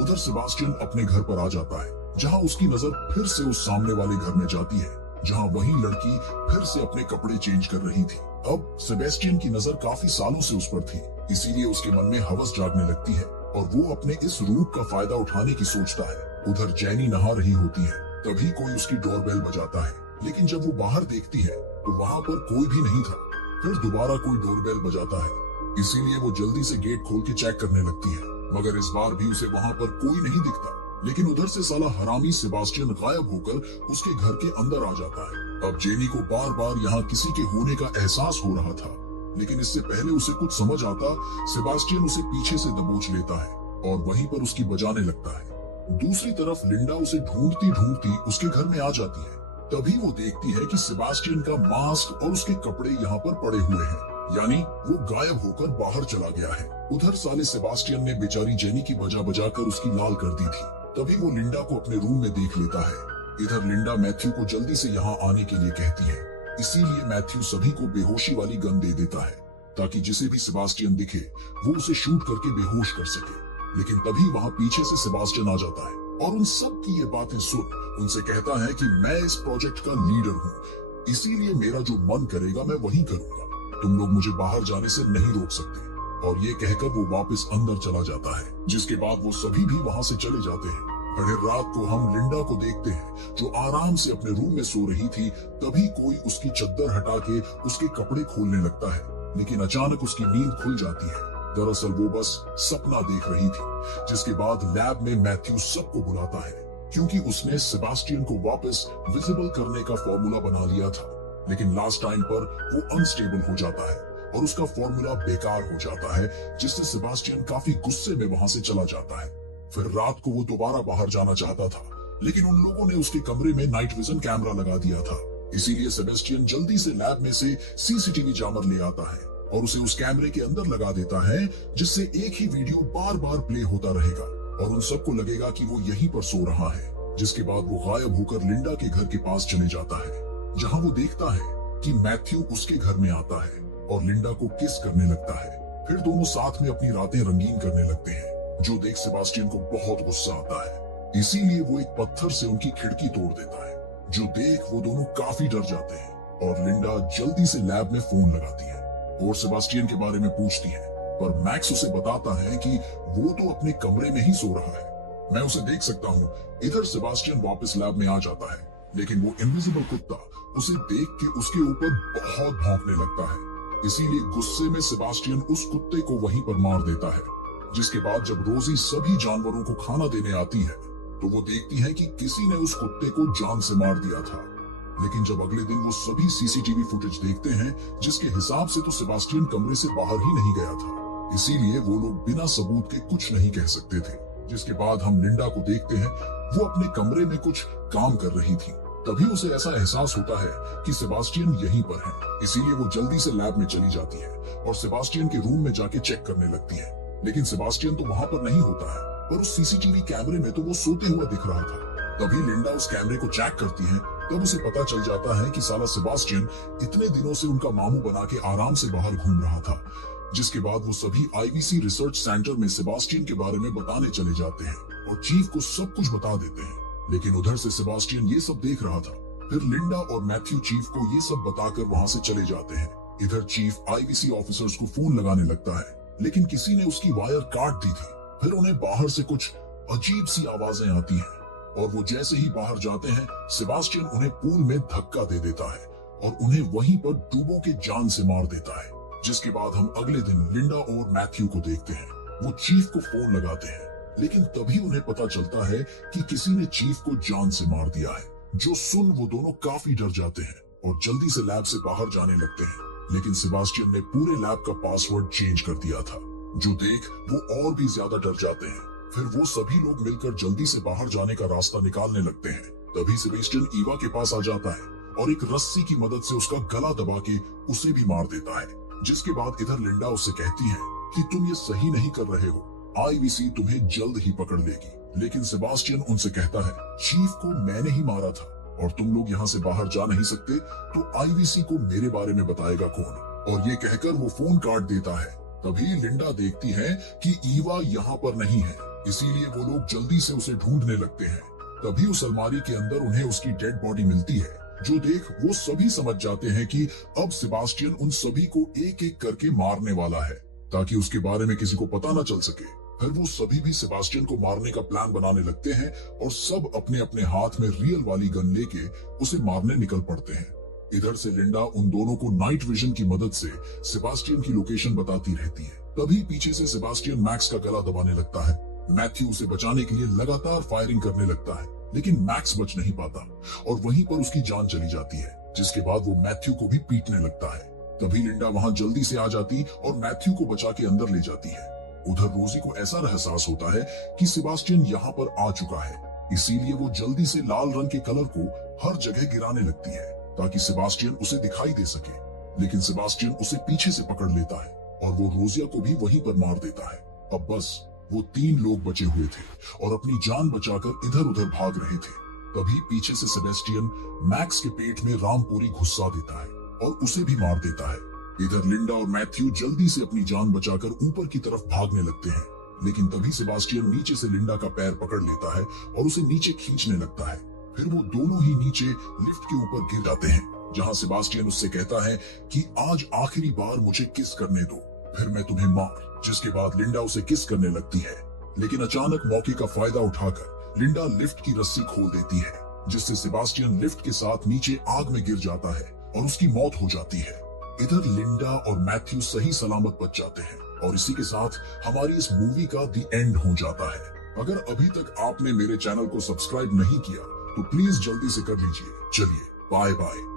उधर सेबास्टियन अपने घर पर आ जाता है, जहाँ उसकी नजर फिर से उस सामने वाले घर में जाती है, जहाँ वही लड़की फिर से अपने कपड़े चेंज कर रही थी। अब सेबेस्टियन की नजर काफी सालों से उस पर थी, इसीलिए उसके मन में हवस जागने लगती है और वो अपने इस रूप का फायदा उठाने की सोचता है। उधर जैनी नहा रही होती है, तभी कोई उसकी डोरबेल बजाता है, लेकिन जब वो बाहर देखती है तो वहाँ पर कोई भी नहीं था। फिर दोबारा कोई डोरबेल बजाता है, इसीलिए वो जल्दी से गेट खोल के चेक करने लगती है, मगर इस बार भी उसे वहाँ पर कोई नहीं दिखता। लेकिन उधर से साला हरामी सेबास्टियन गायब होकर उसके घर के अंदर आ जाता है। अब जेनी को बार बार यहाँ किसी के होने का एहसास हो रहा था, लेकिन इससे पहले उसे कुछ समझ आता, सेबास्टियन उसे पीछे से दबोच लेता है और वहीं पर उसकी बजाने लगता है। दूसरी तरफ लिंडा उसे ढूंढती ढूंढती उसके घर में आ जाती है। तभी वो देखती है कि सेबास्टियन का मास्क और उसके कपड़े यहाँ पर पड़े हुए हैं, यानी वो गायब होकर बाहर चला गया है। उधर साले सेबास्टियन ने बेचारी जेनी की बजा बजा कर उसकी लाल कर दी थी। तभी वो लिंडा को अपने रूम में देख लेता है। इधर लिंडा मैथ्यू को जल्दी से यहाँ आने के लिए कहती है, इसीलिए मैथ्यू सभी को बेहोशी वाली गन दे देता है, ताकि जिसे भी सेबास्टियन दिखे वो उसे शूट करके बेहोश कर सके। लेकिन तभी वहाँ पीछे से सेबास्टियन आ जाता है और उन सब की ये बातें सुन उनसे कहता है कि मैं इस प्रोजेक्ट का लीडर हूँ, इसीलिए मेरा जो मन करेगा मैं वही करूँगा, तुम लोग मुझे बाहर जाने से नहीं रोक सकते। और ये कहकर वो वापस अंदर चला जाता है, जिसके बाद वो सभी भी वहाँ से चले जाते हैं। फिर रात को हम लिंडा को देखते हैं, जो आराम से अपने रूम में सो रही थी। तभी कोई उसकी चद्दर हटा के उसके कपड़े खोलने लगता है, लेकिन अचानक उसकी नींद खुल जाती है। दरअसल वो बस सपना देख रही थी। जिसके बाद लैब में मैथ्यू सबको बुलाता है, क्योंकि उसने सेबास्टियन को वापस विजिबल करने का फॉर्मूला बना लिया था। लेकिन लास्ट टाइम पर वो अनस्टेबल हो जाता है और उसका फॉर्मूला बेकार हो जाता है, जिससे सेबास्टियन काफी गुस्से में वहां से चला जाता है। फिर रात को वो दोबारा बाहर जाना चाहता था, लेकिन उन लोगों ने उसके कमरे में नाइट विजन कैमरा लगा दिया था। इसीलिए सेबेस्टियन जल्दी से लैब में से सीसीटीवी जामर ले आता है और उसे उस कैमरे के अंदर लगा देता है, जिससे एक ही वीडियो बार बार प्ले होता रहेगा और उन सबको लगेगा कि वो यहीं पर सो रहा है। जिसके बाद वो गायब होकर लिंडा के घर के पास चले जाता है, जहाँ वो देखता है कि मैथ्यू उसके घर में आता है और लिंडा को किस करने लगता है। फिर दोनों साथ में अपनी रातें रंगीन करने लगते हैं, जो देख सेबास्टियन को बहुत गुस्सा आता है। इसीलिए वो एक पत्थर से उनकी खिड़की तोड़ देता है, जो देख वो दोनों काफी डर जाते हैं और लिंडा जल्दी से लैब में फोन लगाती है और सेबास्टियन के बारे में पूछती है। पर मैक्स उसे बताता है कि वो तो अपने कमरे में ही सो रहा है, मैं उसे देख सकता हूँ। इधर सेबास्टियन वापस लैब में आ जाता है, लेकिन वो इनविजिबल कुत्ता उसे देख के उसके ऊपर बहुत भौंकने लगता है। इसीलिए गुस्से में सेबास्टियन उस कुत्ते को वहीं पर मार देता है। जिसके बाद जब रोजी सभी जानवरों को खाना देने आती है, तो वो देखती है कि किसी ने उस कुत्ते को जान से मार दिया था। लेकिन जब अगले दिन वो सभी सीसीटीवी फुटेज देखते हैं, जिसके हिसाब से तो सेबास्टियन कमरे से बाहर ही नहीं गया था, इसीलिए वो लोग बिना सबूत के कुछ नहीं कह सकते थे। जिसके बाद हम लिंडा को देखते हैं, वो अपने कमरे में कुछ काम कर रही थी। तभी उसे ऐसा एहसास होता है कि सेबास्टियन यहीं पर है, इसीलिए वो जल्दी से लैब में चली जाती है और सेबास्टियन के रूम में जाके चेक करने लगती है। लेकिन सेबास्टियन तो वहाँ पर नहीं होता है, पर उस सीसीटीवी कैमरे में तो वो सोते हुआ दिख रहा था। तभी लिंडा उस कैमरे को चेक करती है, तब उसे पता चल जाता है कि साला सेबास्टियन इतने दिनों से उनका मामू बना के आराम से बाहर घूम रहा था। जिसके बाद वो सभी आईवीसी रिसर्च सेंटर में सेबास्टियन के बारे में बताने चले जाते हैं और चीफ को सब कुछ बता देते हैं। लेकिन उधर से सेबास्टियन ये सब देख रहा था। फिर लिंडा और मैथ्यू चीफ को ये सब बताकर वहाँ से चले जाते हैं। इधर चीफ आईवीसी ऑफिसर्स को फोन लगाने लगता है, लेकिन किसी ने उसकी वायर काट दी थी। फिर उन्हें बाहर से कुछ अजीब सी आवाजें आती हैं और वो जैसे ही बाहर जाते हैं, सेबास्टियन उन्हें पूल में धक्का दे देता है और उन्हें वहीं पर डूबो के जान से मार देता है। जिसके बाद हम अगले दिन लिंडा और मैथ्यू को देखते हैं। वो चीफ को फोन लगाते हैं, लेकिन तभी उन्हें पता चलता है कि किसी ने चीफ को जान से मार दिया है। जो सुन वो दोनों काफी डर जाते हैं और जल्दी से लैब से बाहर जाने लगते हैं। लेकिन सेबास्टियन ने पूरे लैब का पासवर्ड चेंज कर दिया था, जो देख वो और भी ज्यादा डर जाते हैं। फिर वो सभी लोग मिलकर जल्दी से बाहर जाने का रास्ता निकालने लगते हैं। तभी सेबेस्टियन ईवा के पास आ जाता है और एक रस्सी की मदद से उसका गला दबा के उसे भी मार देता है। जिसके बाद इधर लिंडा उससे कहती है कि तुम ये सही नहीं कर रहे हो, आईवीसी तुम्हें जल्द ही पकड़ लेगी। लेकिन सेबास्टियन उनसे कहता है, चीफ को मैंने ही मारा था और तुम लोग यहाँ से बाहर जा नहीं सकते, तो आईवीसी को मेरे बारे में बताएगा कौन। और ये कहकर वो फोन काट देता है। तभी लिंडा देखती है कि ईवा यहाँ पर नहीं है इसीलिए वो लोग जल्दी से उसे ढूंढने लगते हैं। तभी उस अलमारी के अंदर उन्हें उसकी डेड बॉडी मिलती है, जो देख वो सभी समझ जाते हैं कि अब सेबास्टियन उन सभी को एक एक करके मारने वाला है, ताकि उसके बारे में किसी को पता न चल सके। फिर वो सभी भी सेबास्टियन को मारने का प्लान बनाने लगते हैं और सब अपने अपने हाथ में रियल वाली गन लेके उसे मारने निकल पड़ते हैं। इधर से लिंडा उन दोनों को नाइट विजन की मदद से सेबास्टियन की लोकेशन बताती रहती है। तभी पीछे से सेबास्टियन मैक्स का गला दबाने लगता है। मैथ्यू उसे बचाने के लिए लगातार फायरिंग करने लगता है, लेकिन मैक्स बच नहीं पाता और वहीं पर उसकी जान चली जाती है, जिसके बाद वो मैथ्यू को भी पीटने लगता है। तभी लिंडा वहां जल्दी से आ जाती और मैथ्यू को बचा के अंदर ले जाती है। उधर रोजी को ऐसा एहसास होता है कि सेबास्टियन यहाँ पर आ चुका है, इसीलिए वो जल्दी से लाल रंग के कलर को हर जगह गिराने लगती है ताकि सेबास्टियन उसे दिखाई दे सके। लेकिन सेबास्टियन उसे पीछे से पकड़ लेता है और वो रोजिया को भी वहीं पर मार देता है। अब बस वो 3 लोग बचे हुए थे और अपनी जान बचाकर इधर उधर भाग रहे थे। तभी पीछे से सेबेस्टियन मैक्स के पेट में रामपुरी घुसा देता है और उसे भी मार देता है। इधर लिंडा और मैथ्यू जल्दी से अपनी जान बचाकर ऊपर की तरफ भागने लगते हैं, लेकिन तभी सेबास्टियन नीचे से लिंडा का पैर पकड़ लेता है और उसे नीचे खींचने लगता है। फिर वो दोनों ही नीचे लिफ्ट के ऊपर गिर जाते हैं, जहां सेबास्टियन उससे कहता है कि आज आखिरी बार मुझे किस करने दो, फिर मैं तुम्हें मार। जिसके बाद लिंडा उसे किस करने लगती है, लेकिन अचानक मौके का फायदा उठाकर लिंडा लिफ्ट की रस्सी खोल देती है, जिससे सेबास्टियन लिफ्ट के साथ नीचे आग में गिर जाता है और उसकी मौत हो जाती है। इधर लिंडा और मैथ्यू सही सलामत बच जाते हैं और इसी के साथ हमारी इस मूवी का दी एंड हो जाता है। अगर अभी तक आपने मेरे चैनल को सब्सक्राइब नहीं किया तो प्लीज जल्दी से कर लीजिए। चलिए बाय बाय।